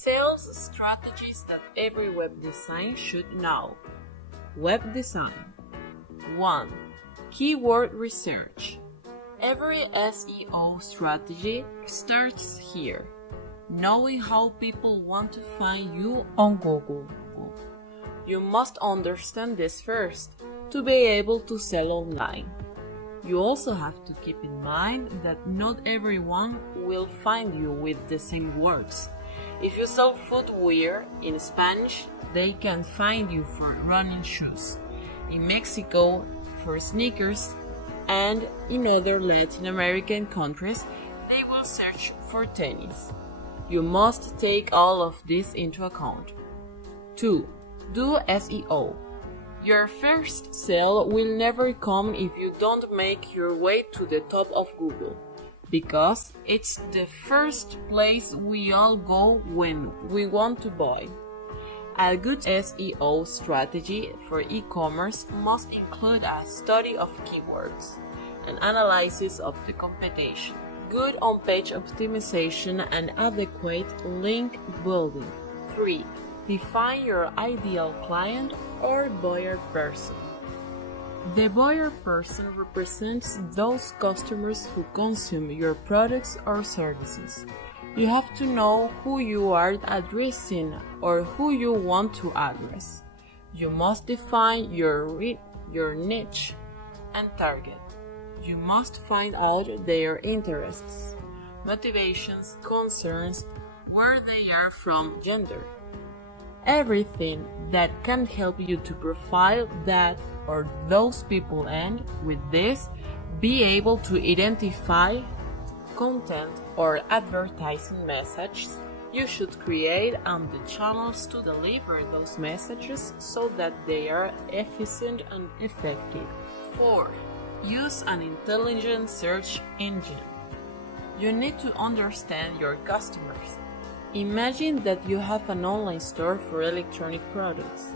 Sales strategies that every web design should know. Web design. 1. Keyword research. Every SEO strategy starts here, knowing how people want to find you on Google. You must understand this first to be able to sell online. You also have to keep in mind that not everyone will find you with the same words. If you sell footwear in Spanish, they can find you for running shoes. In Mexico, for sneakers, and in other Latin American countries, they will search for tennis. You must take all of this into account. 2. Do SEO. Your first sale will never come if you don't make your way to the top of Google, because it's the first place we all go when we want to buy. A good SEO strategy for e-commerce must include a study of keywords, an analysis of the competition, good on-page optimization, and adequate link building. 3. Define your ideal client or buyer person. The buyer person represents those customers who consume your products or services. You have to know who you are addressing or who you want to address. You must define your niche and target. You must find out their interests, motivations, concerns, where they are from, gender. Everything that can help you to profile that or those people, and with this, be able to identify content or advertising messages you should create and the channels to deliver those messages so that they are efficient and effective. 4. Use an intelligent search engine. You need to understand your customers. Imagine that you have an online store for electronic products.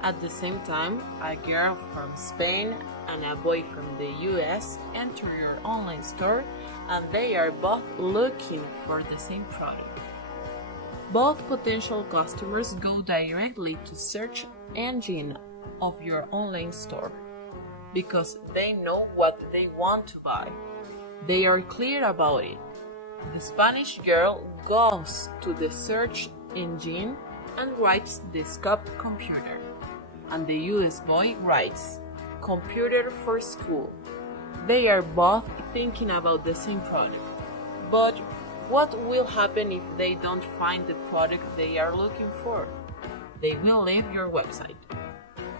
At the same time, a girl from Spain and a boy from the US enter your online store and they are both looking for the same product. Both potential customers go directly to search engine of your online store because they know what they want to buy. They are clear about it. The Spanish girl goes to the search engine and writes the scope computer, and the US boy writes computer for school. They are both thinking about the same product, but what will happen if they don't find the product they are looking for? They will leave your website.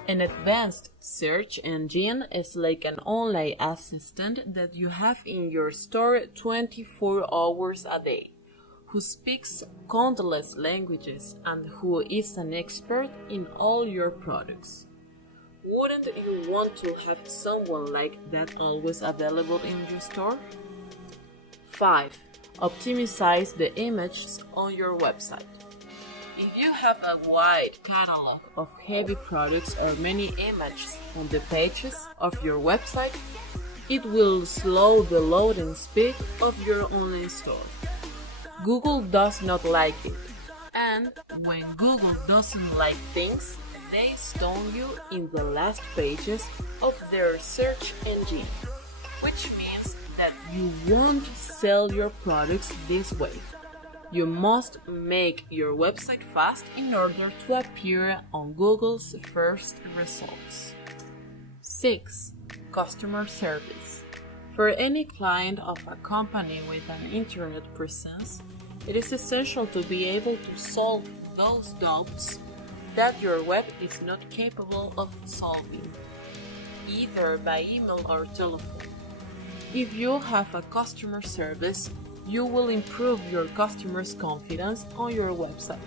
An advanced search engine is like an online assistant that you have in your store 24 hours a day, who speaks countless languages and who is an expert in all your products. Wouldn't you want to have someone like that always available in your store? 5. Optimize the images on your website. If you have a wide catalog of heavy products or many images on the pages of your website, it will slow the loading speed of your online store. Google does not like it, and when Google doesn't like things, they stone you in the last pages of their search engine, which means that you won't sell your products this way. You must make your website fast in order to appear on Google's first results. 6. Customer service. For any client of a company with an internet presence, it is essential to be able to solve those doubts that your web is not capable of solving, either by email or telephone. If you have a customer service, you will improve your customers' confidence on your website,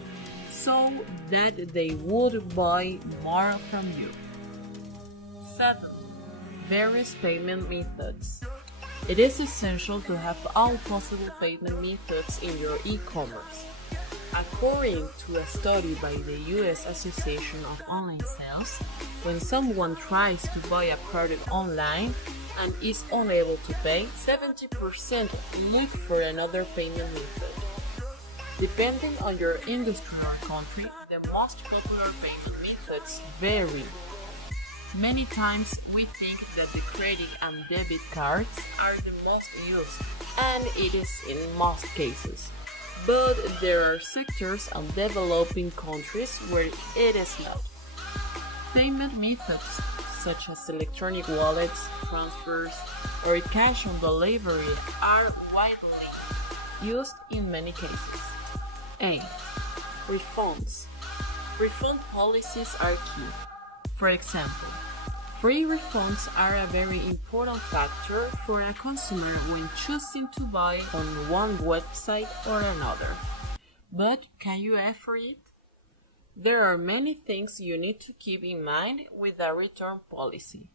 so that they would buy more from you. 7. Various payment methods. It is essential to have all possible payment methods in your e-commerce. According to a study by the US Association of Online Sales, when someone tries to buy a product online and is unable to pay, 70% look for another payment method. Depending on your industry or country, the most popular payment methods vary. Many times we think that the credit and debit cards are the most used, and it is in most cases. But there are sectors and developing countries where it is not. Payment methods such as electronic wallets, transfers, or cash on delivery are widely used in many cases. A. Refunds. Refund policies are key. For example, free refunds are a very important factor for a consumer when choosing to buy on one website or another. But can you afford it? There are many things you need to keep in mind with a return policy,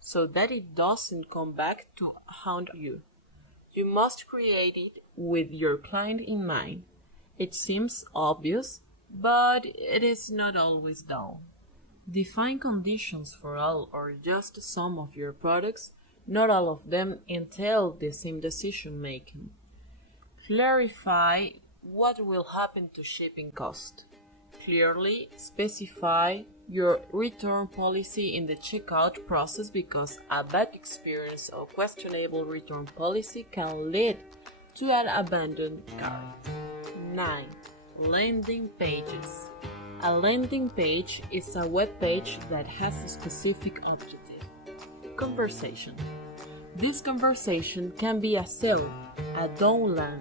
so that it doesn't come back to haunt you. You must create it with your client in mind. It seems obvious, but it is not always done. Define conditions for all or just some of your products. Not all of them entail the same decision making. Clarify what will happen to shipping cost. Clearly specify your return policy in the checkout process because a bad experience or questionable return policy can lead to an abandoned cart. 9. Landing pages. A landing page is a web page that has a specific objective. Conversation. This conversation can be a sale, a download,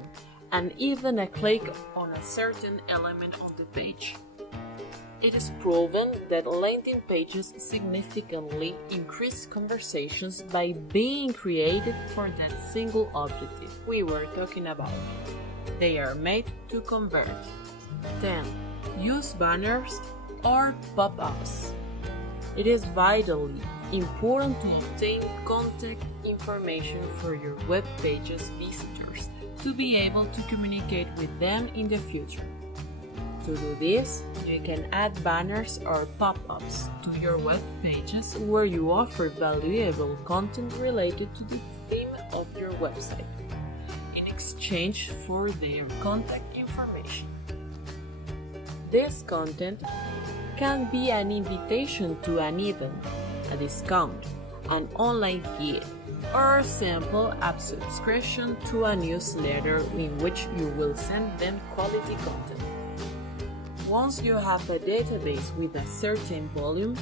and even a click on a certain element on the page. It is proven that landing pages significantly increase conversations by being created for that single objective we were talking about. They are made to convert. 10. Use banners or pop-ups. It is vitally important to obtain contact information for your web page's visitors to be able to communicate with them in the future. To do this, you can add banners or pop-ups to your web pages where you offer valuable content related to the theme of your website in exchange for their contact information. This content can be an invitation to an event, a discount, an online gift, or simple app subscription to a newsletter in which you will send them quality content. Once you have a database with a certain volume,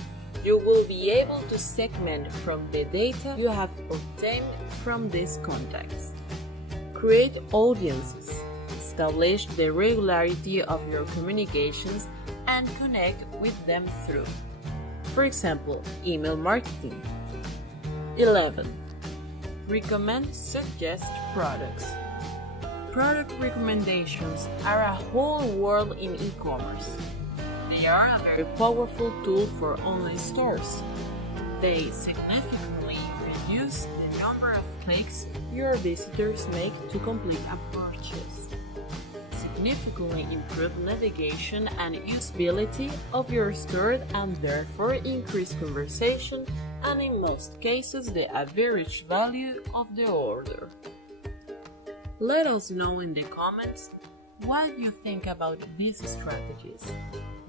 you will be able to segment from the data you have obtained from these contacts. Create audiences. Establish the regularity of your communications and connect with them through, for example, email marketing. 11. Recommend suggest products. Product recommendations are a whole world in e-commerce. They are a very powerful tool for online stores. They significantly reduce the number of clicks your visitors make to complete a purchase, significantly improve navigation and usability of your store and therefore increase conversation and in most cases the average value of the order. Let us know in the comments what you think about these strategies.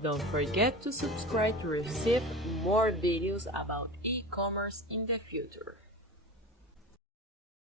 Don't forget to subscribe to receive more videos about e-commerce in the future.